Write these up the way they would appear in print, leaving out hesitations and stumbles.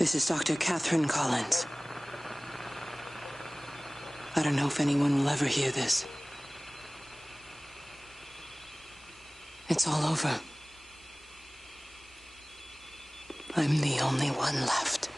This is Dr. Catherine Collins. I don't know if anyone will ever hear this. It's all over. I'm the only one left.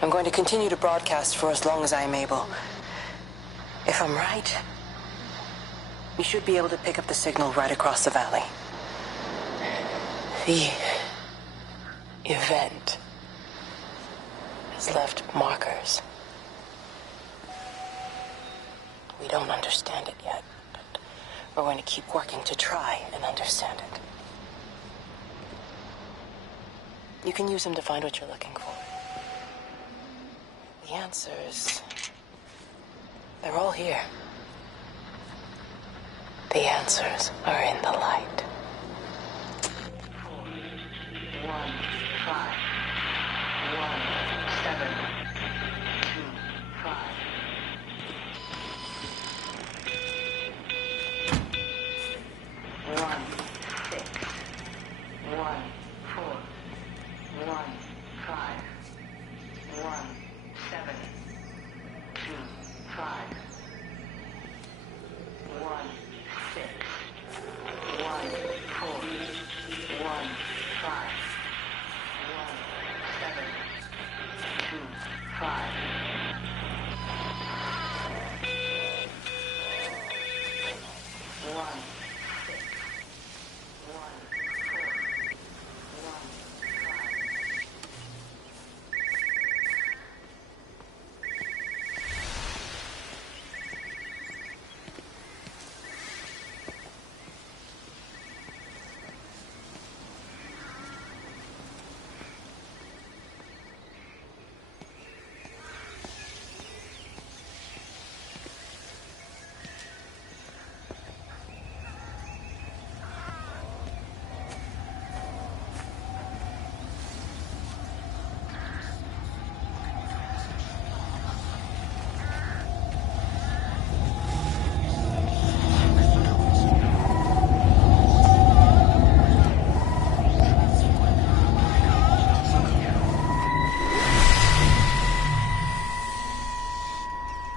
I'm going to continue to broadcast for as long as I am able. If I'm right, we should be able to pick up the signal right across the valley. The event has left markers. We don't understand it yet, but we're going to keep working to try and understand it. You can use them to find what you're looking for. The answers, they're all here. The answers are in the light. 4, 1, 5, 1, 7, 2, 5. 1, 6, 1, 4, 1, 5, 1, 7, 2, 5, 1, 6, 1, 4, 1, 5, 1, 7, 2, 5.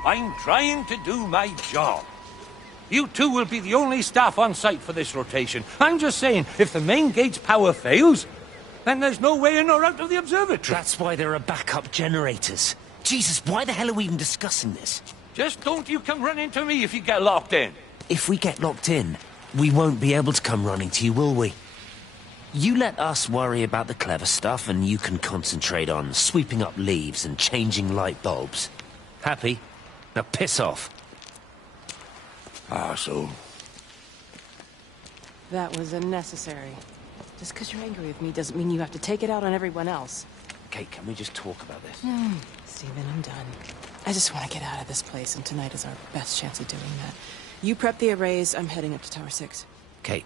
I'm trying to do my job. You two will be the only staff on site for this rotation. I'm just saying, if the main gate's power fails, then there's no way in or out of the observatory. That's why there are backup generators. Jesus, why the hell are we even discussing this? Just don't you come running to me if you get locked in. If we get locked in, we won't be able to come running to you, will we? You let us worry about the clever stuff, and you can concentrate on sweeping up leaves and changing light bulbs. Happy? Now piss off. Arsehole. That was unnecessary. Just because you're angry with me doesn't mean you have to take it out on everyone else. Kate, can we just talk about this? Stephen, I'm done. I just want to get out of this place, and tonight is our best chance of doing that. You prep the arrays, I'm heading up to Tower 6. Kate.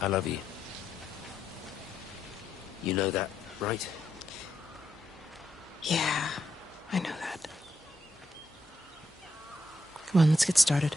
I love you. You know that, right? Yeah, I know that. Come on, let's get started.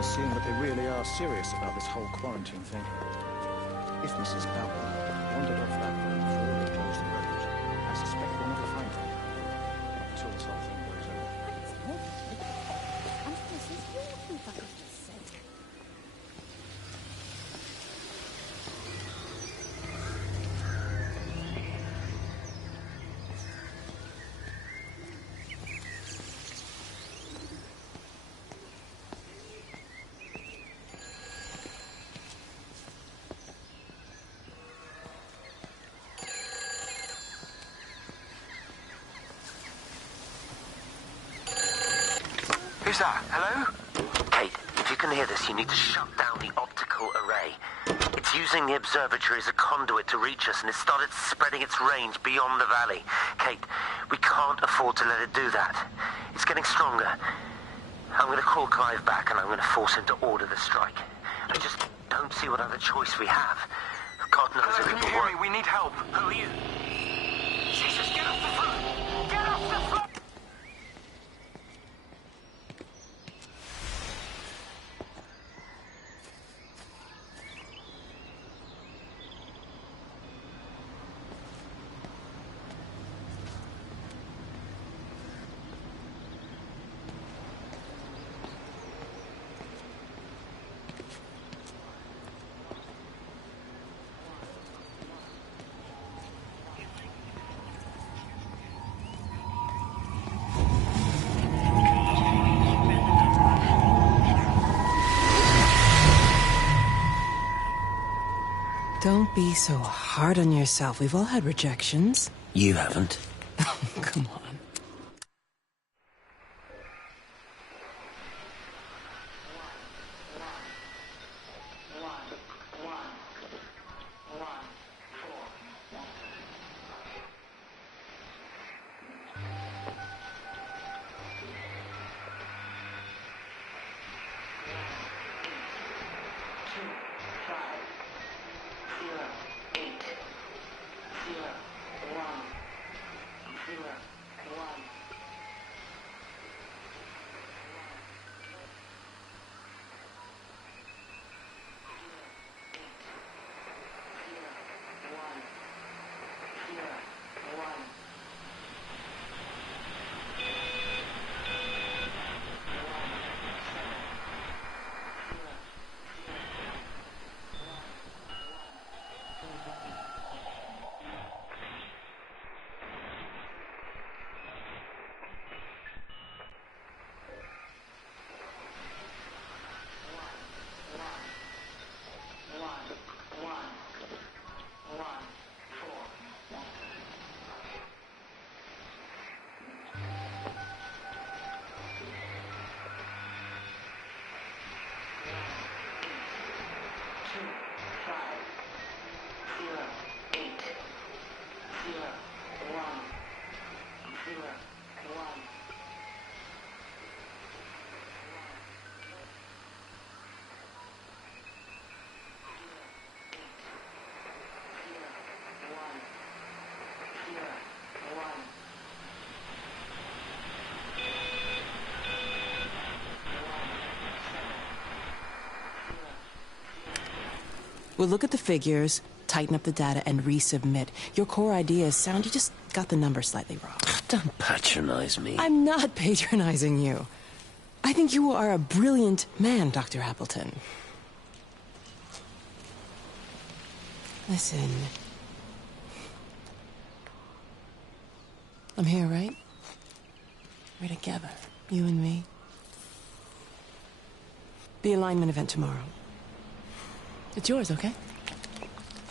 Assume that they really are serious about this whole quarantine thing. If Mrs. Bowden wandered off that road before they closed the road, I suspect we'll never find her. Not until this whole thing blows over. And this is your proof, I was just saying. Who's that? Hello? Kate, if you can hear this, you need to shut down the optical array. It's using the observatory as a conduit to reach us, and it's started spreading its range beyond the valley. Kate, we can't afford to let it do that. It's getting stronger. I'm going to call Clive back, and I'm going to force him to order the strike. I just don't see what other choice we have. God knows Hello, if can it you will hear work. me? We need help. Who are you? Jesus, get off the phone! Get off the phone! Don't be so hard on yourself. We've all had rejections. You haven't. Come on. We'll look at the figures, tighten up the data, and resubmit. Your core idea is sound, you just got the numbers slightly wrong. Don't patronize me. I'm not patronizing you. I think you are a brilliant man, Dr. Appleton. Listen. I'm here, right? We're together, you and me. The alignment event tomorrow. It's yours, okay?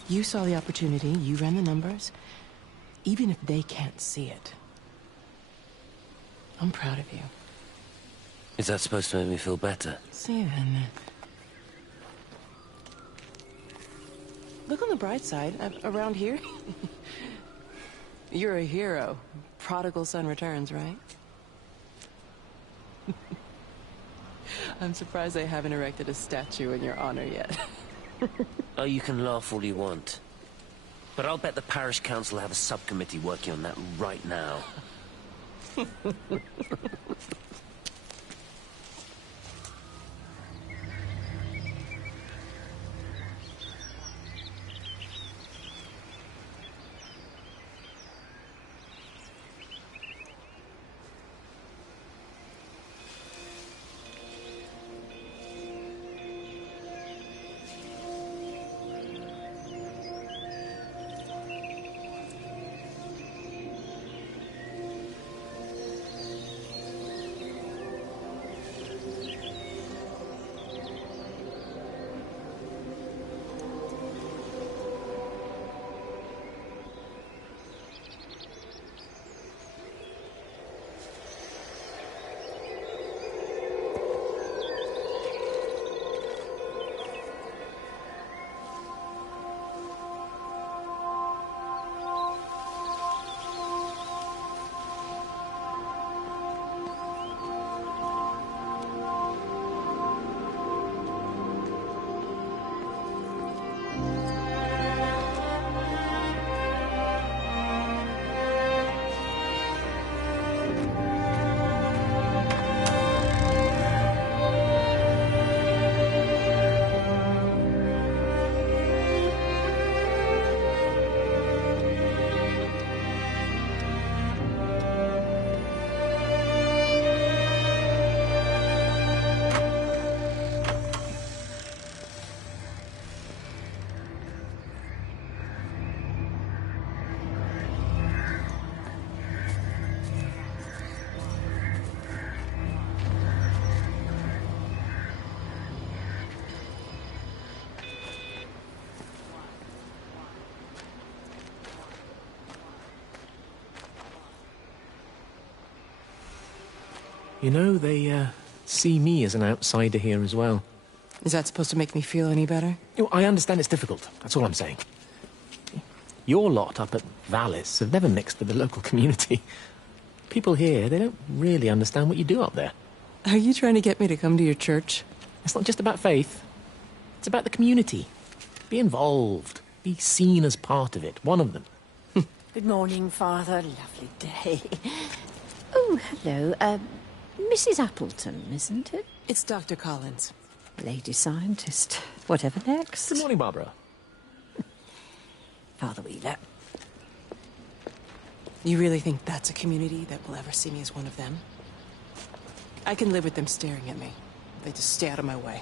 You saw the opportunity, you ran the numbers. Even if they can't see it, I'm proud of you. Is that supposed to make me feel better? Steven. Look on the bright side. Around here, you're a hero. Prodigal son returns, right? I'm surprised they haven't erected a statue in your honor yet. Oh, you can laugh all you want. But I'll bet the parish council have a subcommittee working on that right now. You know, they see me as an outsider here as well. Is that supposed to make me feel any better? You know, I understand it's difficult. That's all I'm saying. Your lot up at Valis have never mixed with the local community. People here, they don't really understand what you do up there. Are you trying to get me to come to your church? It's not just about faith. It's about the community. Be involved. Be seen as part of it. One of them. Good morning, Father. Lovely day. Oh, hello. Mrs. Appleton, isn't it? It's Dr. Collins. Lady scientist. Whatever next? Good morning, Barbara. Father Wheeler. You really think that's a community that will ever see me as one of them? I can live with them staring at me. They just stay out of my way.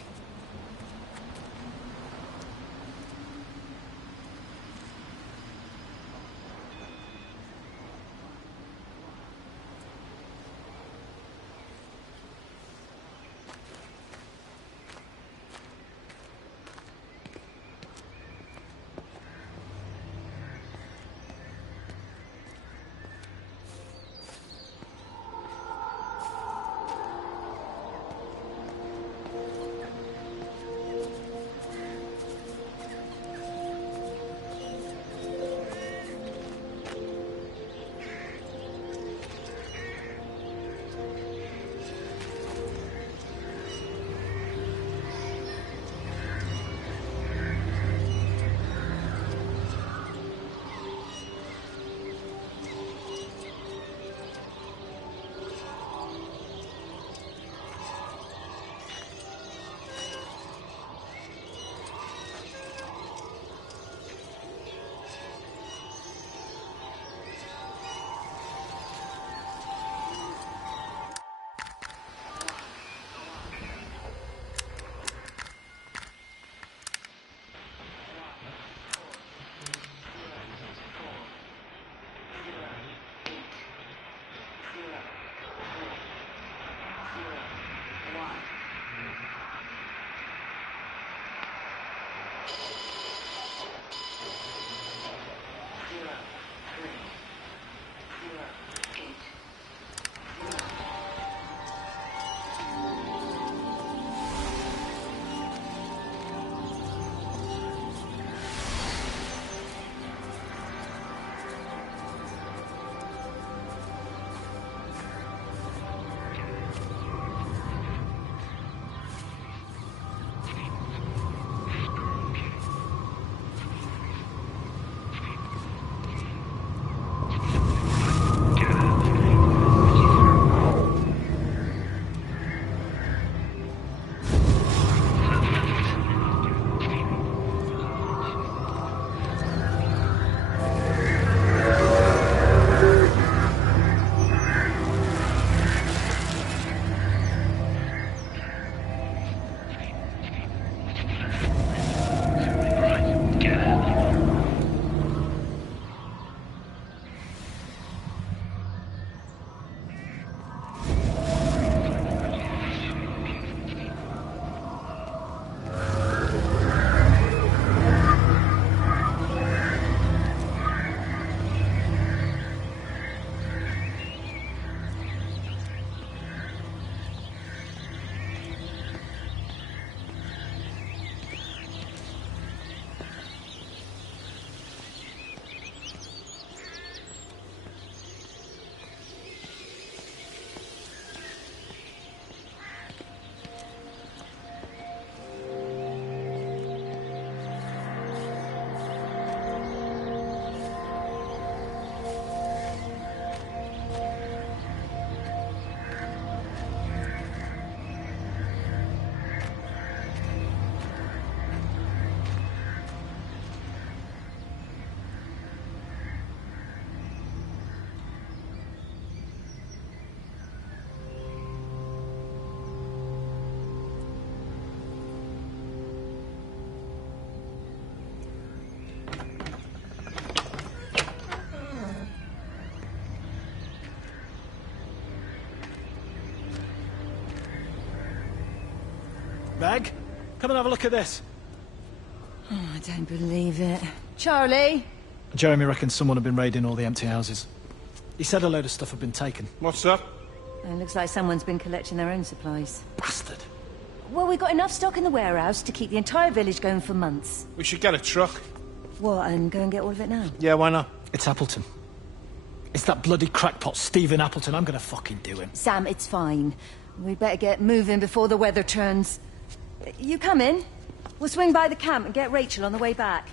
Meg, come and have a look at this. Oh, I don't believe it. Charlie? Jeremy reckons someone had been raiding all the empty houses. He said a load of stuff had been taken. What's up? It looks like someone's been collecting their own supplies. Bastard. Well, we've got enough stock in the warehouse to keep the entire village going for months. We should get a truck. What, and go and get all of it now? Yeah, why not? It's Appleton. It's that bloody crackpot Stephen Appleton. I'm gonna fucking do him. Sam, it's fine. We'd better get moving before the weather turns. You come in. We'll swing by the camp and get Rachel on the way back.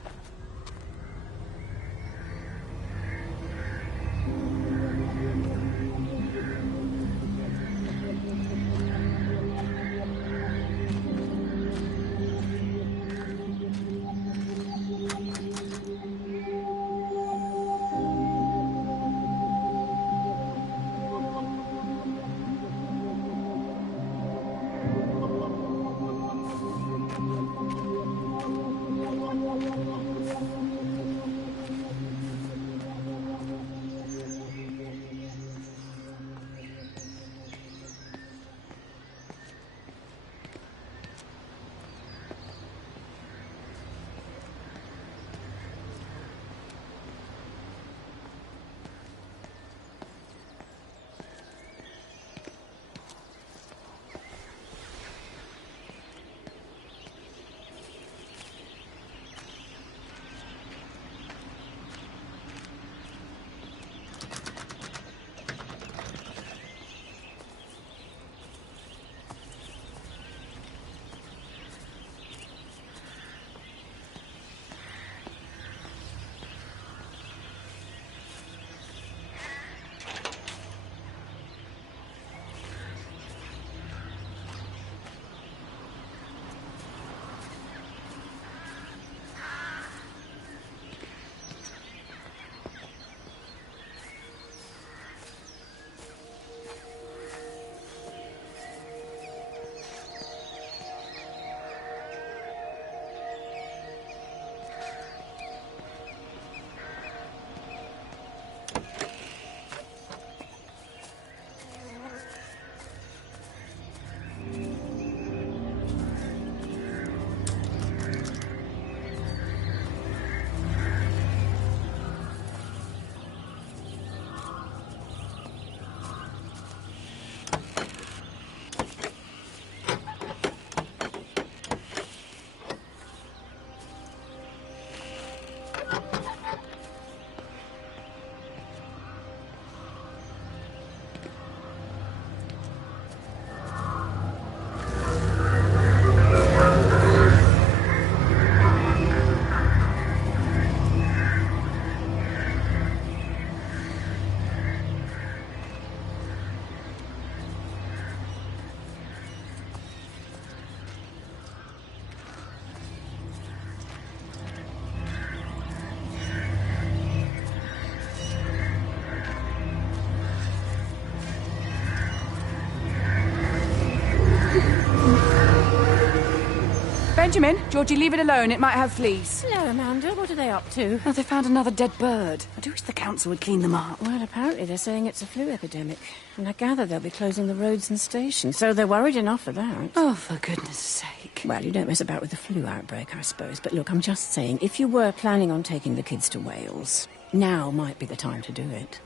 Benjamin, Georgie, leave it alone. It might have fleas. Hello, Amanda. What are they up to? Oh, they found another dead bird. I do wish the council would clean them up. Well, apparently they're saying it's a flu epidemic. And I gather they'll be closing the roads and stations, so they're worried enough for that. Oh, for goodness sake. Well, you don't mess about with the flu outbreak, I suppose. But look, I'm just saying, if you were planning on taking the kids to Wales, now might be the time to do it.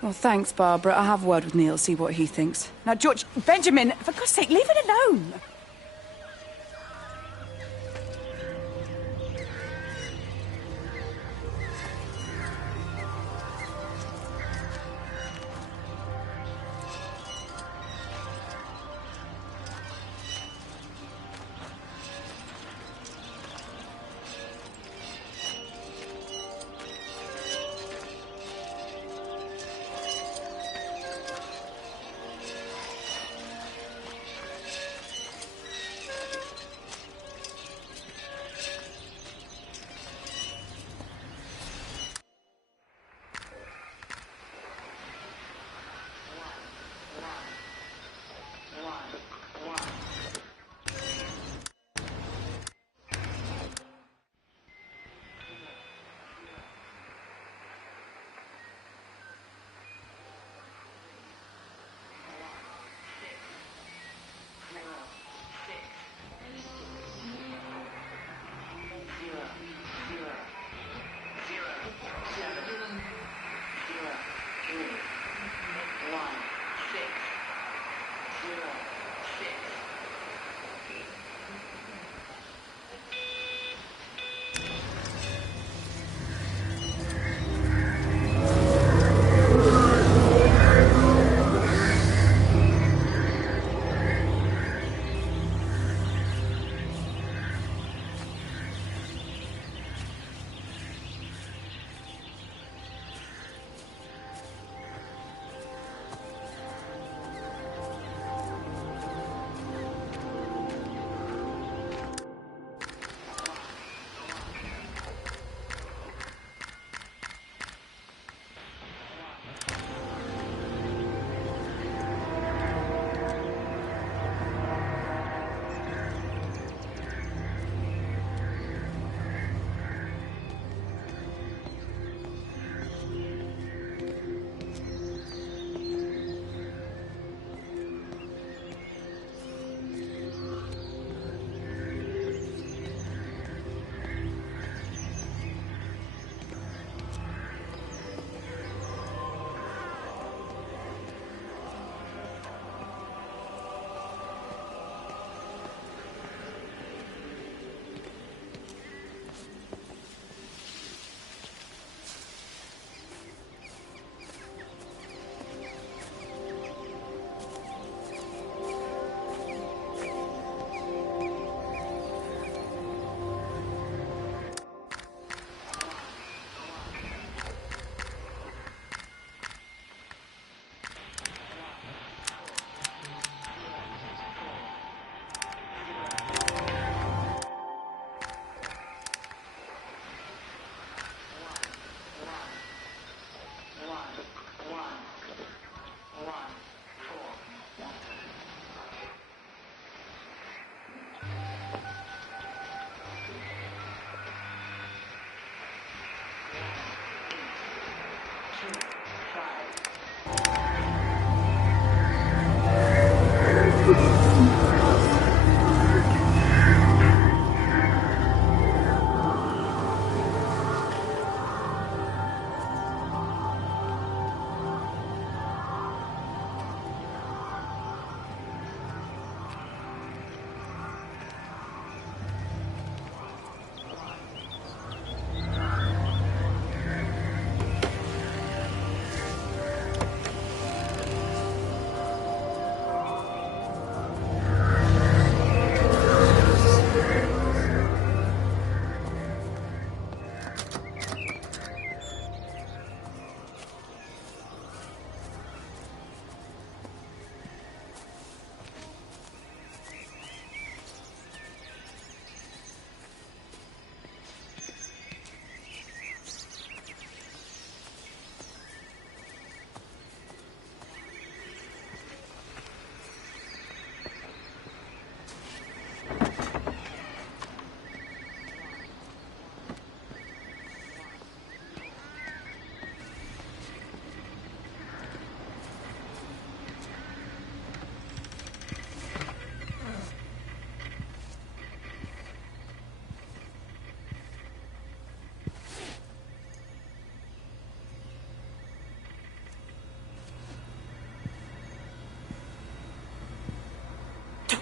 Well, thanks, Barbara. I'll have a word with Neil, see what he thinks. Now, George, Benjamin, for God's sake, leave it alone.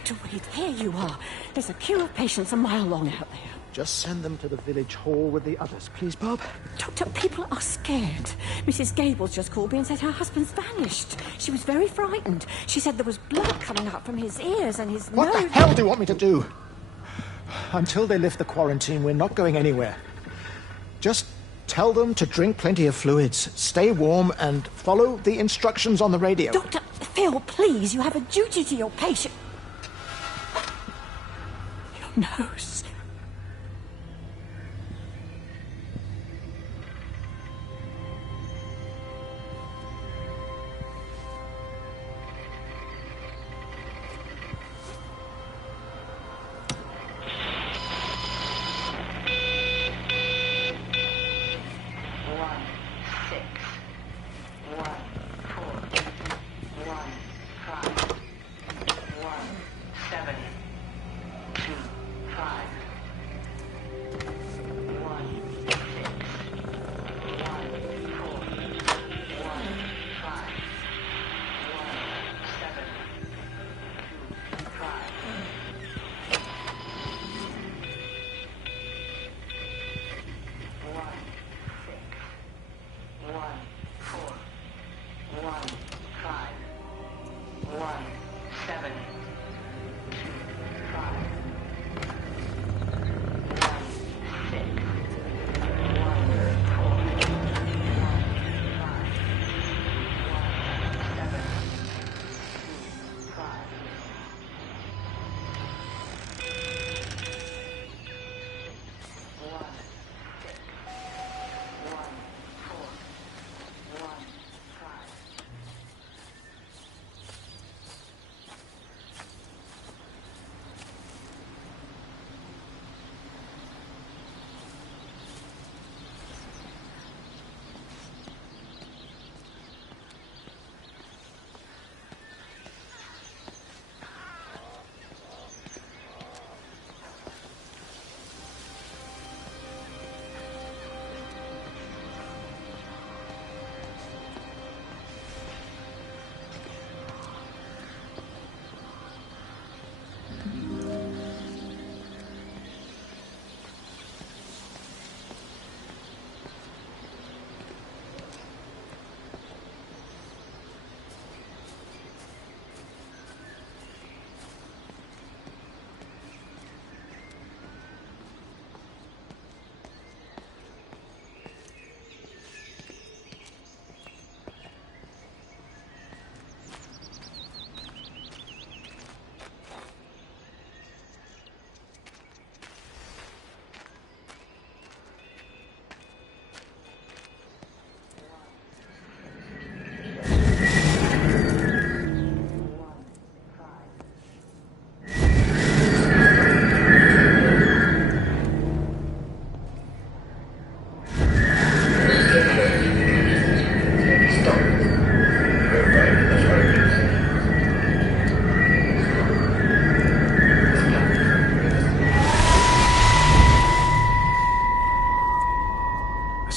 Dr. Wade, here you are. There's a queue of patients a mile long out there. Just send them to the village hall with the others, please, Bob. Doctor, people are scared. Mrs. Gables just called me and said her husband's vanished. She was very frightened. She said there was blood coming out from his ears and his What nose. the hell do you want me to do? Until they lift the quarantine, we're not going anywhere. Just tell them to drink plenty of fluids, stay warm, and follow the instructions on the radio. Doctor, Phil, please, you have a duty to your patient. Your nose.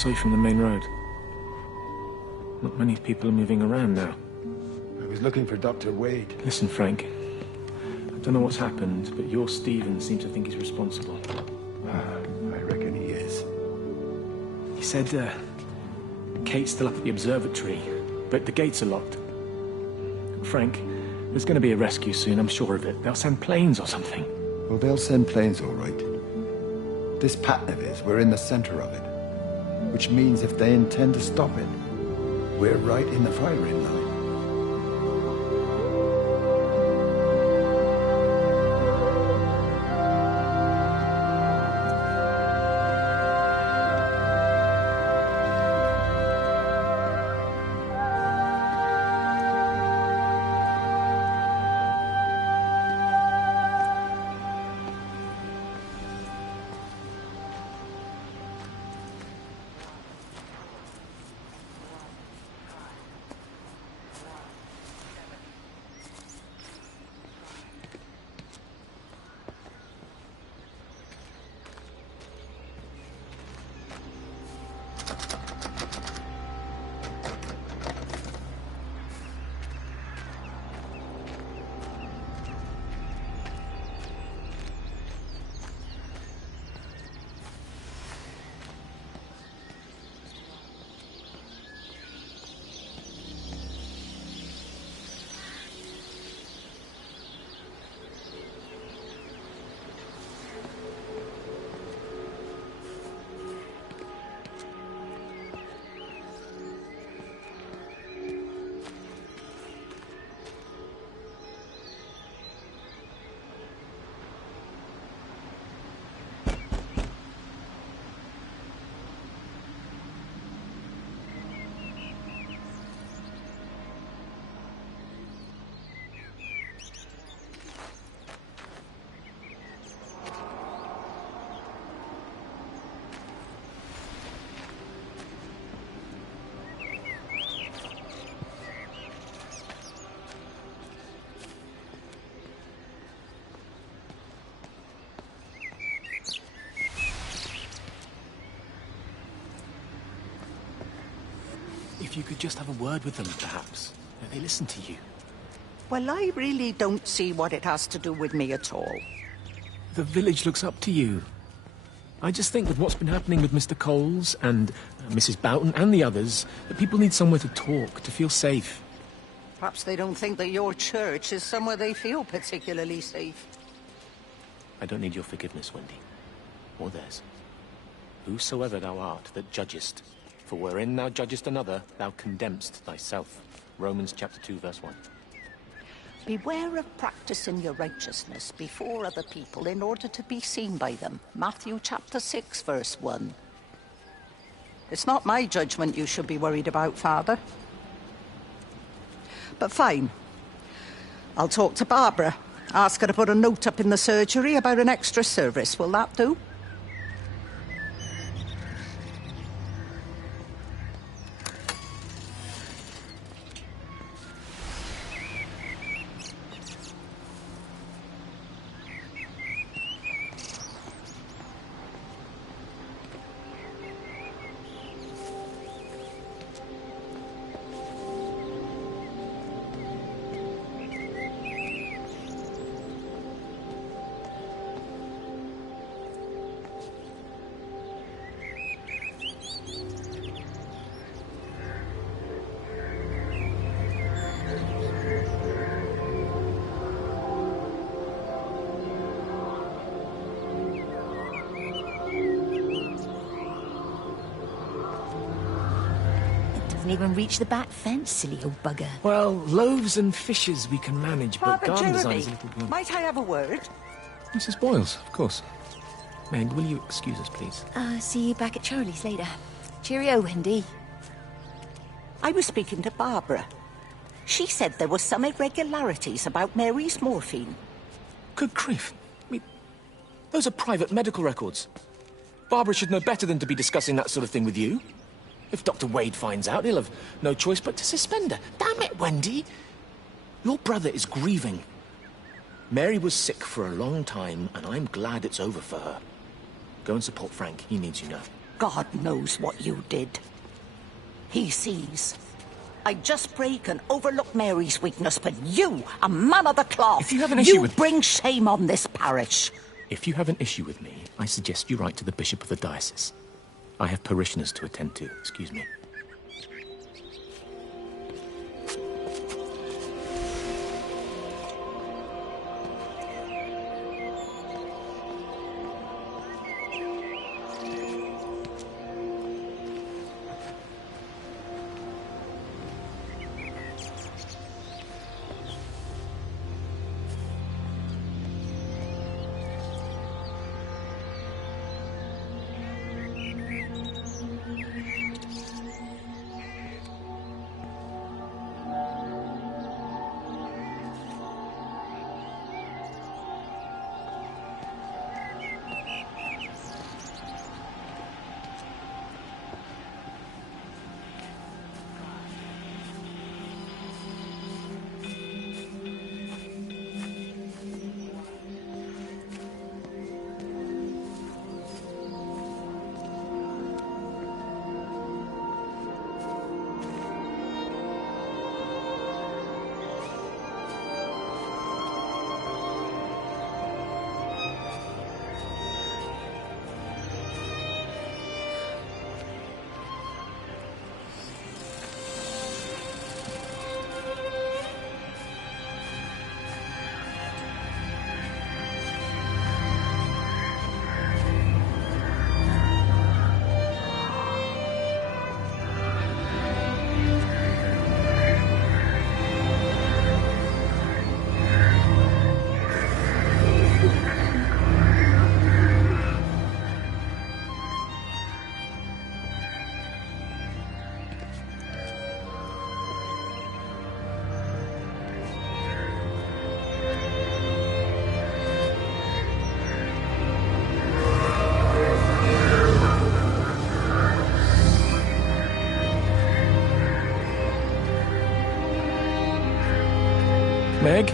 saw you from the main road. Not many people are moving around now. I was looking for Dr. Wade. Listen, Frank. I don't know what's happened, but your Stephen seems to think he's responsible. I reckon he is. He said, Kate's still up at the observatory, but the gates are locked. Frank, there's going to be a rescue soon, I'm sure of it. They'll send planes or something. Well, they'll send planes, all right. This pattern of his, we're in the center of it. Which means if they intend to stop it, we're right in the firing line. If you could just have a word with them, perhaps. They listen to you. Well, I really don't see what it has to do with me at all. The village looks up to you. I just think with what's been happening with Mr. Coles and Mrs. Boughton and the others, that people need somewhere to talk, to feel safe. Perhaps they don't think that your church is somewhere they feel particularly safe. I don't need your forgiveness, Wendy. Or theirs. Whosoever thou art that judgest, for wherein thou judgest another, thou condemnest thyself. Romans chapter 2, verse 1. Beware of practicing your righteousness before other people in order to be seen by them. Matthew chapter 6, verse 1. It's not my judgment you should be worried about, Father. But fine. I'll talk to Barbara. Ask her to put a note up in the surgery about an extra service. Will that do? Even reach the back fence, silly old bugger. Well, loaves and fishes we can manage, but Father garden Jeremy, design's a little beyond. might I have a word? Mrs. Boyles, of course. Meg, will you excuse us, please? See you back at Charlie's later. Cheerio, Wendy. I was speaking to Barbara. She said there were some irregularities about Mary's morphine. Good grief. I mean, those are private medical records. Barbara should know better than to be discussing that sort of thing with you. If Dr. Wade finds out, he'll have no choice but to suspend her. Damn it, Wendy! Your brother is grieving. Mary was sick for a long time, and I'm glad it's over for her. Go and support Frank. He needs you now. God knows what you did. He sees. I just break and overlook Mary's weakness, but you, a man of the cloth, if you have an issue with... bring shame on this parish. If you have an issue with me, I suggest you write to the Bishop of the Diocese. I have parishioners to attend to. Excuse me. Meg?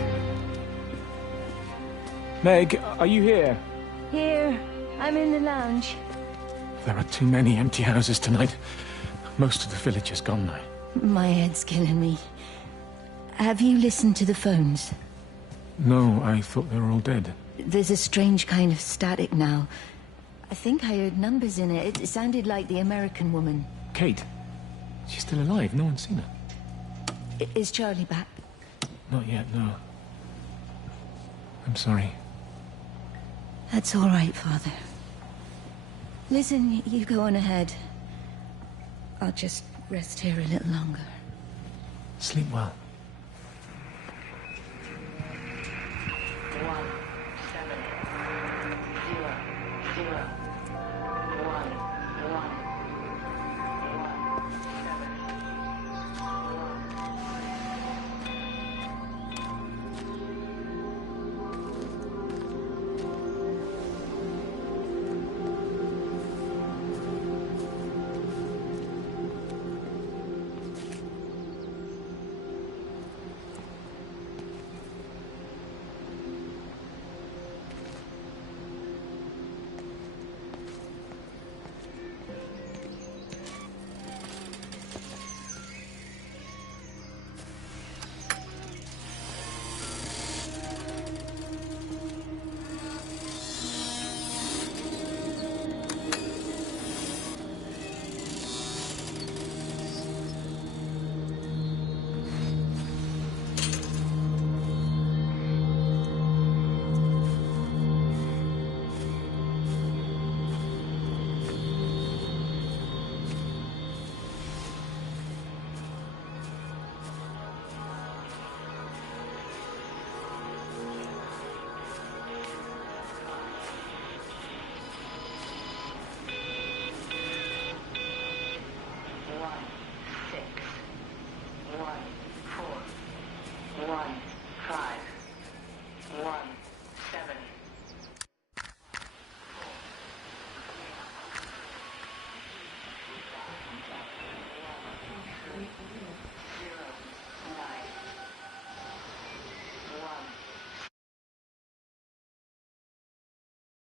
Meg, are you here? Here. I'm in the lounge. There are too many empty houses tonight. Most of the village is gone now. My head's killing me. Have you listened to the phones? No, I thought they were all dead. There's a strange kind of static now. I think I heard numbers in it. It sounded like the American woman. Kate? She's still alive. No one's seen her. Is Charlie back? Not yet, no. I'm sorry. That's all right, Father. Listen, you go on ahead. I'll just rest here a little longer. Sleep well. One.